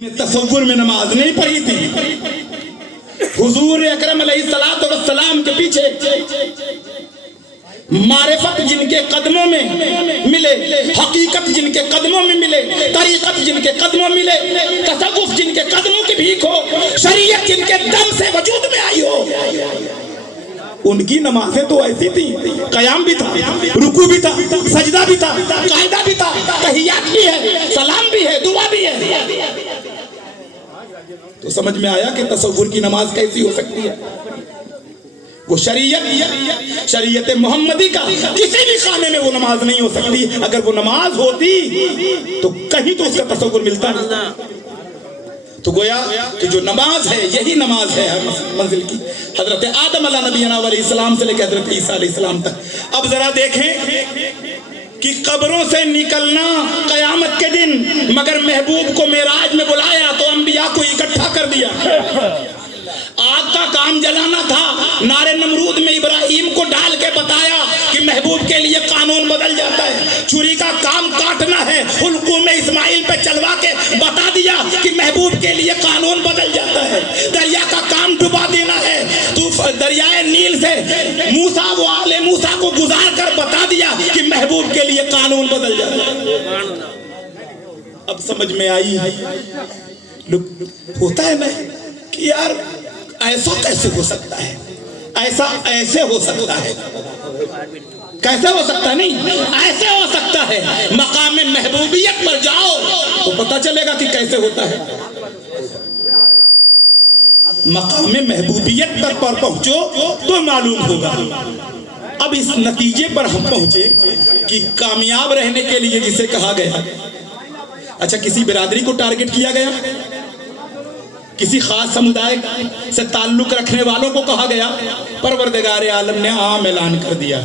तसव्वुर में नमाज नहीं पढ़ी थी। हुजूर अकरम अलैहिस्सलातु वस्सलाम के पीछे मारिफत जिनके कदमों में मिले, हकीकत जिनके कदमों में मिले, तरीकत जिनके कदमों में मिले, तसव्वुफ जिनके कदमों की भीख हो, शरीयत जिनके दम से वजूद में आई हो, उनकी नमाजें तो ऐसी थी, कयाम भी था, रुकू भी था, सजदा भी था, कायदा भी था, तहियात भी है, सलाम भी है, दुआ भी है। तो समझ में आया कि तसव्वुर की नमाज कैसी हो सकती है। वो शरीयत मोहम्मदी का किसी भी खाने में वो नमाज नहीं हो सकती। अगर वो नमाज होती तो कहीं तो उसका तसव्वुर मिलता नहीं। तो गोया कि जो नमाज है यही नमाज है मंजिल की, हजरत आदम अलैहिस्सलाम से लेकर हजरत ईसा अलैहिस्सलाम तक। अब जरा देखें कि कब्रों से निकलना कयामत के दिन, मगर महबूब को मेराज में बुलाया तो अंबिया को इकट्ठा कर दिया। आग का काम जलाना था, नारे नमरूद में इब्राहिम को डाल के बताया कि महबूब के लिए कानून बदल जाता है। छुरी का काम काटना है, हुल्कूम में इस्माइल पे चलवा के बता दिया कि महबूब के लिए कानून बदल जाता है। दरिया का काम डुबा देना है, तो दरियाए नील से मूसा को गुजार कर बता दिया कि महबूब के लिए कानून बदल जाता है। अब समझ में आई होता है ना कि यार ऐसा कैसे हो सकता है, ऐसा ऐसे हो सकता है, कैसे हो सकता है, नहीं ऐसे हो सकता है। मकाम महबूबियत पर जाओ तो पता चलेगा कि कैसे होता है। मकाम महबूबियत पर पहुंचो तो मालूम होगा। अब इस नतीजे पर हम पहुंचे कि कामयाब रहने के लिए जिसे कहा गया, अच्छा किसी बिरादरी को टारगेट किया गया, किसी खास समुदाय से ताल्लुक रखने वालों को कहा गया, परवरदिगार आलम ने आम ऐलान कर दिया।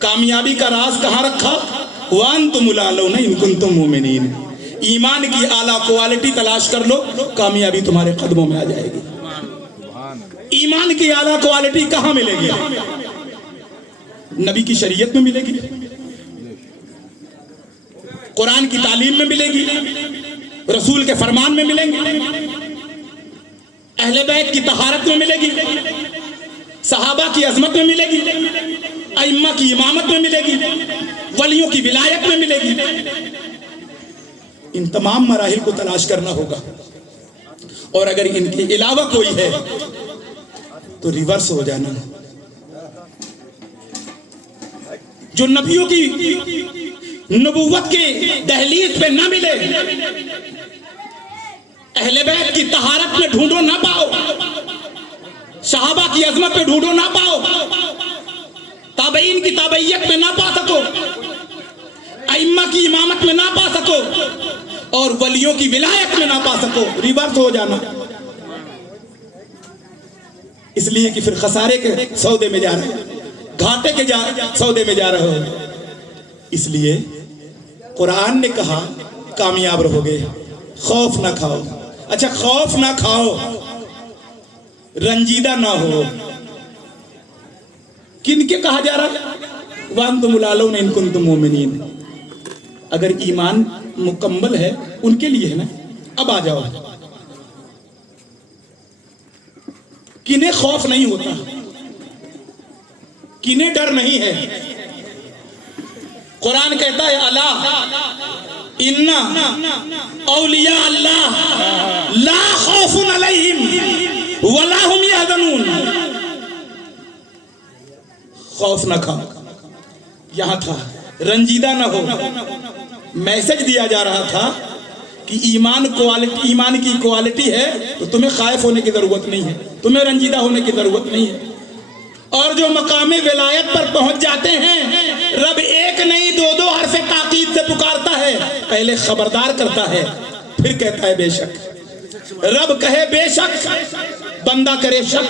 कामयाबी का राज कहाँ रखा? वांतुमुल आलौना इन कुंतुम मुमिनीन। ईमान की आला क्वालिटी तलाश कर लो, कामयाबी तुम्हारे कदमों में आ जाएगी। ईमान की आला क्वालिटी कहाँ मिलेगी? नबी की शरीयत में मिलेगी, कुरान की तालीम में मिलेगी, रसूल के फरमान में मिलेंगे, अहले बैत की तहारत में मिलेगी, सहाबा की अजमत में मिलेगी, अइम्मा की इमामत में मिलेगी, वलियों की विलायत में मिलेगी। इन तमाम मराहिल को तलाश करना होगा। और अगर इनके अलावा कोई है तो रिवर्स हो जाना। जो नबियों की नबूवत के दहलीज पे ना मिले, अहले बैत की तहारत में ढूंढो ना पाओ, सहाबा की अजमत पे ढूंढो ना पाओ, ताबईन की ताबैयत में ना पा सको, अइम्मा की इमामत में ना पा सको, और वलियों की विलायत में ना पा सको, रिवर्स हो जाना। इसलिए कि फिर खसारे के सौदे में जा रहे हो, घाटे के सौदे में जा रहे हो। इसलिए कुरान ने कहा कामयाब रहोगे, खौफ ना खाओ। अच्छा खौफ ना खाओ, रंजीदा ना हो। किनके कहा जा रहा? वांतुमुल आलौना इन कुंतुम मुमिनीन। अगर ईमान मुकम्मल है उनके लिए है ना। अब आ जाओ, किन्हें खौफ नहीं होता, किन्हें डर नहीं है? कुरान कहता है अला इन्ना औलिया अल्लाह ला खौफुन अलैहिम वला हुम यहज़नून। खौफ ना खाओ, यहां था रंजीदा ना हो। मैसेज दिया जा रहा था कि ईमान की क्वालिटी है तो तुम्हें खाइफ होने की जरूरत नहीं है, तुम्हें रंजीदा होने की जरूरत नहीं है। और जो मकामे विलायत पर पहुंच जाते हैं, रब एक नहीं दो हरफ ताकीद से पुकारता है। पहले खबरदार करता है, फिर कहता है बेशक। रब कहे बेशक, बंदा करे शक।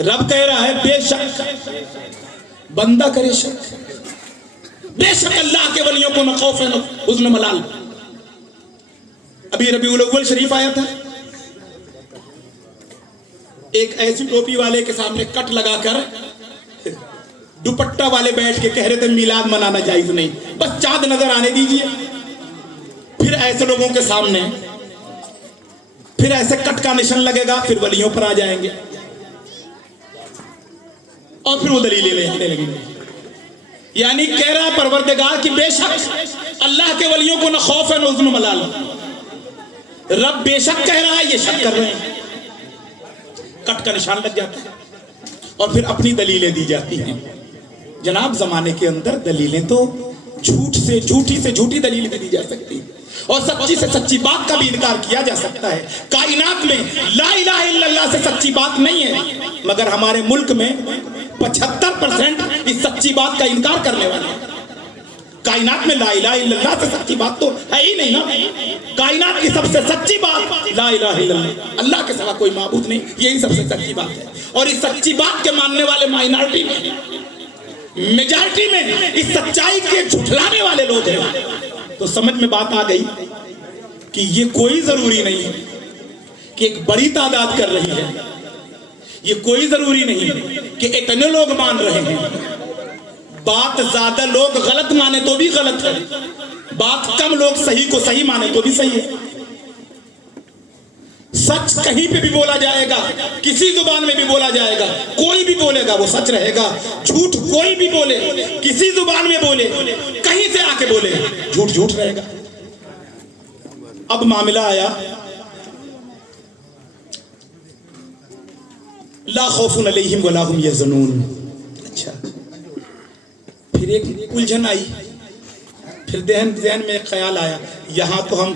रब कह रहा है बेशक, बंदा करे शक। बेशक अल्लाह के वलियों को न खौफ है न हुज़्न मलाल। अभी रबीउल अव्वल शरीफ आया था, एक ऐसी टोपी वाले के सामने कट लगाकर दुपट्टा वाले बैठ के कह रहे थे मिलाद मनाना जायज नहीं, बस चांद नजर आने दीजिए। फिर ऐसे लोगों के सामने फिर ऐसे कट का निशान लगेगा, फिर वलियों पर आ जाएंगे और फिर वो दलीलें लेने लगेंगे। यानी कह रहा परवरदिगार कि बेशक अल्लाह के वलियों को न खौफ है न उज़्न मलाल। रब बेशक कह रहा है, ये शक कर रहे हैं, कट का निशान लग जाता है और फिर अपनी दलीलें दी जाती हैं। जनाब जमाने के अंदर दलीलें तो झूठी से झूठी दलील भी दी जा सकती है और सच्ची से सच्ची बात का भी इनकार किया जा सकता है। कायनात में ला इलाहा इल्लल्लाह से सच्ची बात नहीं है, मगर हमारे मुल्क में 75% इस सच्ची बात का इनकार करने वाले हैं। कायनात में ला इलाहा इल्लल्लाह से सच्ची बात तो है ही नहीं ना। कायनात की सबसे सच्ची बात ला इलाहा इल्लल्लाह, अल्लाह के सिवा कोई माबूद नहीं, यही सबसे सच्ची बात है। और इस सच्ची बात के मानने वाले माइनॉरिटी में, मेजॉरिटी में इस सच्चाई के झुठलाने वाले लोग हैं। तो समझ में बात आ गई कि ये कोई जरूरी नहीं है कि एक बड़ी तादाद कर रही है, ये कोई जरूरी नहीं है कि इतने लोग मान रहे हैं। बात ज्यादा लोग गलत माने तो भी गलत है, बात कम लोग सही को सही माने तो भी सही है। सच कहीं पे भी बोला जाएगा, किसी जुबान में भी बोला जाएगा, कोई भी बोलेगा वो सच रहेगा। झूठ कोई भी बोले, किसी जुबान में बोले, कहीं से आके बोले, झूठ झूठ रहेगा। अब मामला आया ला खौफुन अलैहिम वला हुम यहज़नून। अच्छा, फिर एक उलझन आई, फिर ज़हन में एक ख्याल आया, यहां तो हम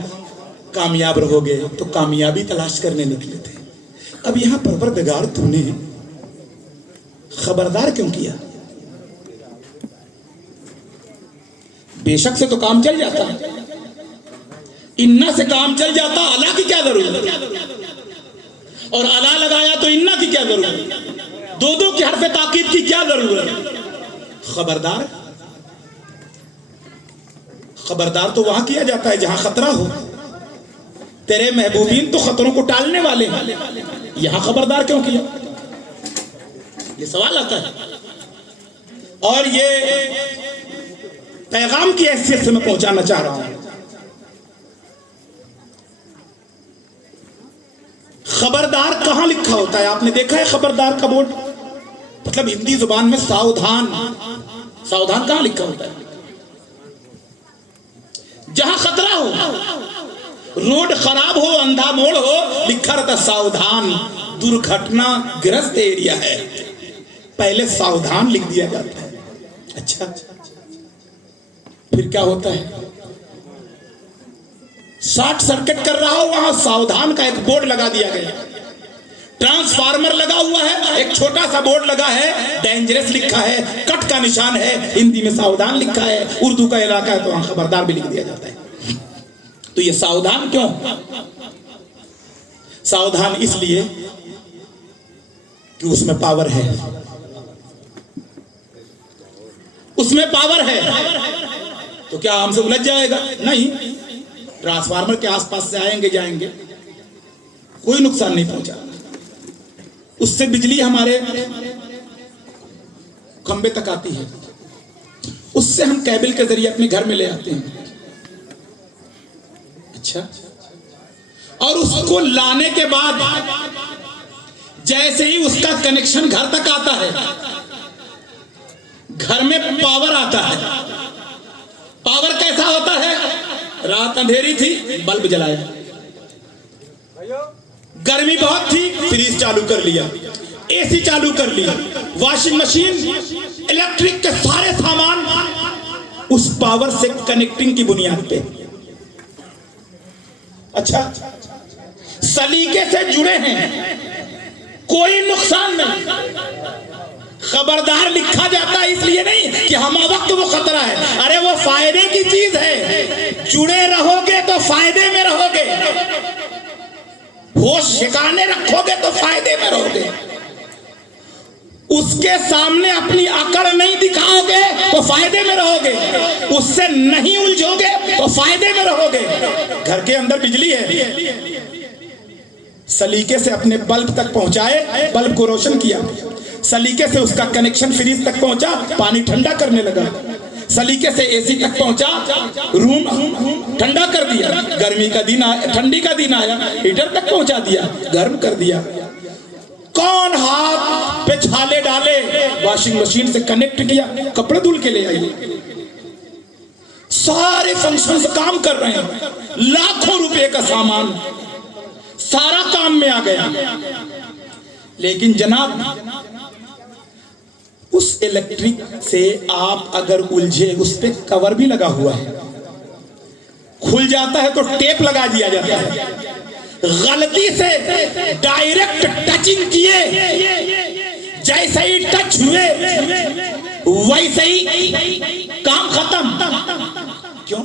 कामयाब रहोगे, तो कामयाबी तलाश करने निकले थे। अब यहां परवरदिगार तूने खबरदार क्यों किया? बेशक से तो काम चल जाता, इन्ना से काम चल जाता, अला की क्या जरूरत? और अला लगाया तो इन्ना की क्या जरूरत? दो की हरफ ताकीद की क्या जरूरत? खबरदार, खबरदार तो वहां किया जाता है जहां खतरा हो। तेरे महबूबीन तो खतरों को टालने वाले हैं, यहां खबरदार क्यों किया? ये सवाल आता है। और ये पैगाम की हैसियत से मैं पहुंचाना चाह रहा हूं। खबरदार कहां लिखा होता है? आपने देखा है खबरदार का बोर्ड? मतलब हिंदी जुबान में सावधान, सावधान कहां लिखा होता है? जहां खतरा हो, रोड खराब हो, अंधा मोड़ हो, लिखा रहता सावधान, दुर्घटना ग्रस्त एरिया है, पहले सावधान लिख दिया जाता है। अच्छा, फिर क्या होता है? शॉर्ट सर्किट कर रहा हो, वहां सावधान का एक बोर्ड लगा दिया गया। ट्रांसफार्मर लगा हुआ है, एक छोटा सा बोर्ड लगा है, डेंजरस लिखा है, कट का निशान है, हिंदी में सावधान लिखा है, उर्दू का इलाका है तो वहां खबरदार भी लिख दिया जाता है। तो ये सावधान क्यों? सावधान इसलिए कि उसमें पावर है, उसमें पावर है। तो क्या हमसे उलझ जाएगा? नहीं, ट्रांसफार्मर के आसपास से आएंगे जाएंगे, कोई नुकसान नहीं पहुंचा। उससे बिजली हमारे खंबे तक आती है, उससे हम केबल के जरिए अपने घर में ले आते हैं। अच्छा, और उसको लाने के बाद जैसे ही उसका कनेक्शन घर तक आता है, घर में पावर आता है। पावर कैसा होता है? रात अंधेरी थी, बल्ब जलाया, गर्मी बहुत थी, फ्रिज चालू कर लिया, एसी चालू कर लिया, वॉशिंग मशीन, इलेक्ट्रिक के सारे सामान उस पावर से कनेक्टिंग की बुनियाद पे। अच्छा, सलीके से जुड़े हैं, कोई नुकसान नहीं। खबरदार लिखा जाता है इसलिए नहीं कि हम वक्त वो खतरा है, अरे वो फायदे की चीज है। जुड़े रहोगे तो फायदे में रहोगे, होश ठिकाने रखोगे तो फायदे में रहोगे। उसके सामने अपनी अकड़ नहीं दिखाओगे तो फायदे में रहोगे, उससे नहीं उलझोगे तो फायदे में रहोगे। घर के अंदर बिजली है, सलीके से अपने बल्ब तक पहुंचाए, बल्ब को रोशन किया, सलीके से उसका कनेक्शन फ्रिज तक पहुंचा, पानी ठंडा करने लगा। सलीके से एसी तक पहुंचा, रूम ठंडा कर दिया। गर्मी का दिन आया, ठंडी का दिन आया, हीटर तक पहुंचा दिया, गर्म कर दिया। कौन हाथ पे छाले डाले, वॉशिंग मशीन से कनेक्ट किया, कपड़े धुल के ले आइए। सारे फंक्शंस काम कर रहे हैं, लाखों रुपए का सामान सारा काम में आ गया। लेकिन जनाब उस इलेक्ट्रिक से आप अगर उलझे, उस पे कवर भी लगा हुआ है, खुल जाता है तो टेप लगा दिया जाता है। गलती से डायरेक्ट टचिंग किए, जैसे ही टच हुए वैसे ही काम खत्म। क्यों?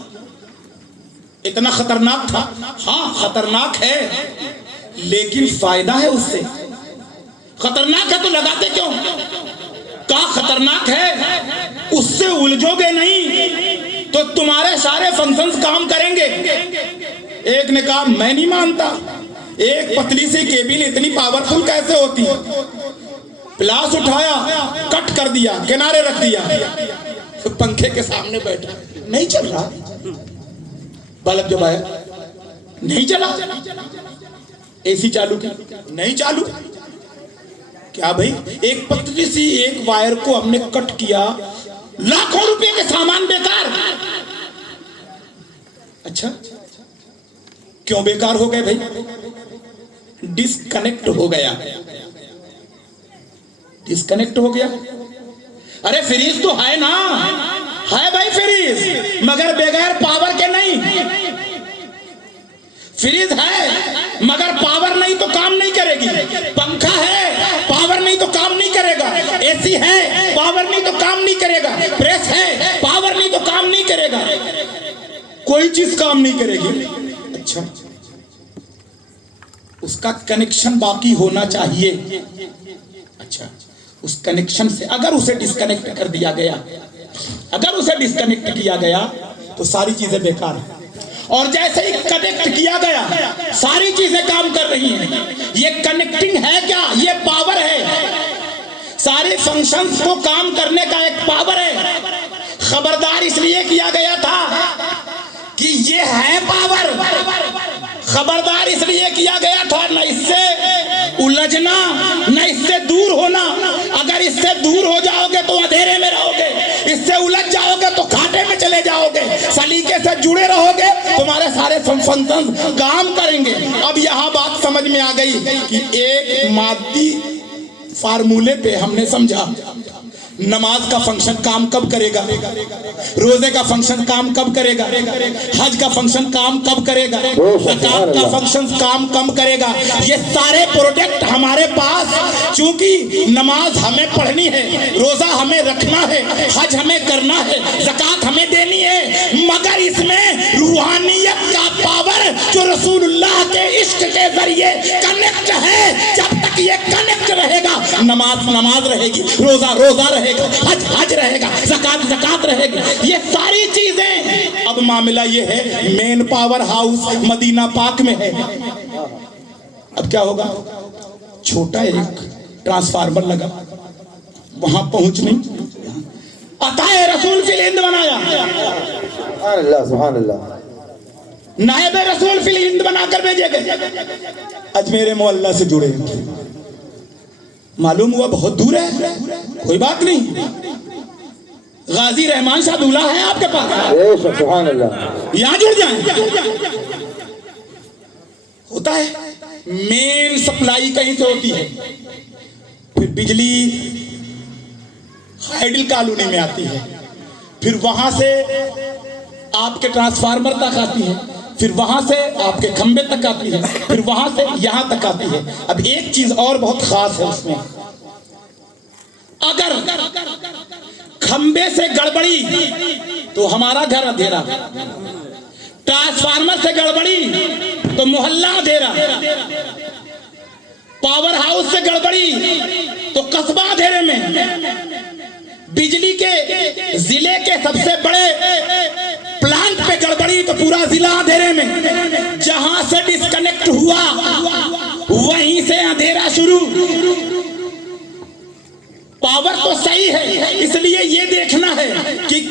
इतना खतरनाक था? हाँ खतरनाक है, लेकिन फायदा है उससे। खतरनाक है तो लगाते क्यों? क्या खतरनाक है? उससे उलझोगे नहीं तो तुम्हारे सारे फंक्शंस काम करेंगे। एक ने कहा मैं नहीं मानता, एक पतली सी केबिन इतनी पावरफुल कैसे होती? प्लास उठाया, कट कर दिया, किनारे रख दिया, तो पंखे के सामने बैठा, नहीं चल रहा। बल्ब जब आया नहीं चला, एसी चालू की नहीं चालू। क्या भाई, एक पतली सी एक वायर को हमने कट किया, लाखों रुपए के सामान बेकार। अच्छा क्यों बेकार हो गए भाई? डिस्कनेक्ट हो गया। डिस्कनेक्ट हो गया। अरे फ्रीज तो है ना, है भाई फ्रीज, मगर बगैर पावर के नहीं। फ्रीज है मगर पावर नहीं तो काम नहीं करेगी। पंखा है, पावर नहीं तो काम नहीं करेगा। एसी है, पावर नहीं तो काम नहीं करेगा। प्रेस है, पावर नहीं तो काम नहीं करेगा। कोई चीज काम नहीं करेगी। अच्छा, उसका कनेक्शन बाकी होना चाहिए। अच्छा, उस कनेक्शन से अगर उसे डिस्कनेक्ट कर दिया गया, अगर उसे डिस्कनेक्ट किया गया तो सारी चीजें बेकार है। और जैसे ही कनेक्ट किया गया सारी चीजें काम कर रही हैं। ये कनेक्टिंग है क्या? ये पावर है। सारे फंक्शंस को काम करने का एक पावर है। खबरदार इसलिए किया गया था कि ये है पावर। खबरदार इसलिए किया गया था, न इससे उलझना न इससे दूर होना। अगर इससे दूर हो जाओगे तो अंधेरे में रहोगे, इससे उलझ जाओगे तो घाटे में चले जाओगे। सलीके से जुड़े रहोगे, तुम्हारे सारे फंक्शन काम करेंगे। अब यहाँ बात समझ में आ गई कि एक मादी फार्मूले पे हमने समझा नमाज का फंक्शन काम कब करेगा, रोजे का फंक्शन काम कब करेगा, हज का फंक्शन काम कब करेगा, ज़कात का फंक्शन काम कब करेगा। ये सारे प्रोडक्ट हमारे पास, चूंकि नमाज हमें पढ़नी है, रोजा हमें रखना है, हज हमें करना है, ज़कात हमें देनी है, मगर इसमें रूहानियत का पावर जो रसूलुल्लाह के इश्क के जरिए कनेक्ट है, जब तक ये कनेक्ट रहेगा नमाज नमाज रहेगी, रोजा रोजा रहेगा, हज हज रहेगा, ज़कात ज़कात रहेगी। ये सारी चीजें, अब मामला ये है मेन पावर हाउस मदीना पाक में है। अब क्या होगा? छोटा एक ट्रांसफार्मर लगा, वहां पहुंच नहीं, अताए रसूल फिल हिंद बनाया, सुभान अल्लाह, नायब रसूल फिल हिंद बनाकर भेजे गए। अजमेर मोहल्ला से जुड़े, मालूम हुआ बहुत दूर है, कोई बात नहीं, गाजी रहमान शाह दूल्हा है आपके पास, सुभान अल्लाह, यहां जुड़ जाएं। होता है मेन सप्लाई कहीं से होती है, फिर बिजली हाइडल कॉलोनी में आती है, फिर वहां से आपके ट्रांसफार्मर तक आती है, फिर वहां से आपके खंबे तक आती है, फिर वहां से यहां तक आती है। अब एक चीज और बहुत खास है उसमें, अगर खंबे से गड़बड़ी तो हमारा घर अंधेरा, ट्रांसफार्मर से गड़बड़ी तो मोहल्ला अंधेरा, पावर हाउस से गड़बड़ी तो कस्बा अंधेरे में, बिजली के जिले के सबसे बड़े प्लांट पे गड़बड़ी तो पूरा जिला अंधेरे में। जहां से डिस्कनेक्ट हुआ वहीं से अंधेरा शुरू।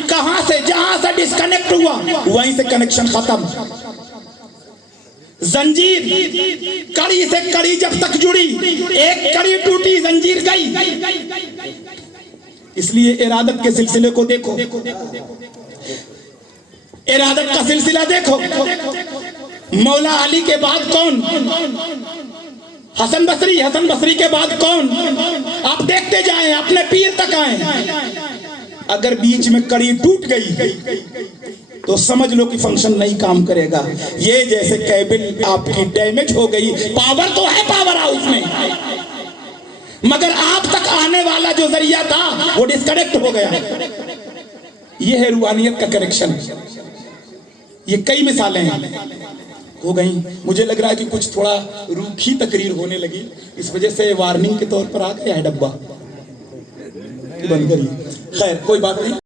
कहां से, जहां से डिस्कनेक्ट हुआ वहीं से कनेक्शन खत्म। जंजीर, कड़ी से कड़ी जब तक जुड़ी, एक कड़ी टूटी जंजीर गई। इसलिए इरादत के सिलसिले को देखो, इरादत का सिलसिला देखो। मौला अली के बाद कौन? हसन बसरी, हसन बसरी के बाद कौन? आप देखते जाएं, अपने पीर तक आए। अगर बीच में कड़ी टूट गई तो समझ लो कि फंक्शन नहीं काम करेगा। ये जैसे केबल आपकी डैमेज हो गई, पावर तो है पावर हाउस में, मगर आप तक आने वाला जो जरिया था वो डिस्कनेक्ट हो गया। ये है रूहानियत का कनेक्शन। ये कई मिसालें हो गई। मुझे लग रहा है कि कुछ थोड़ा रूखी तकरीर होने लगी, इस वजह से वार्निंग के तौर पर आ गया है डब्बा, बंद करिए। खैर कोई बात नहीं।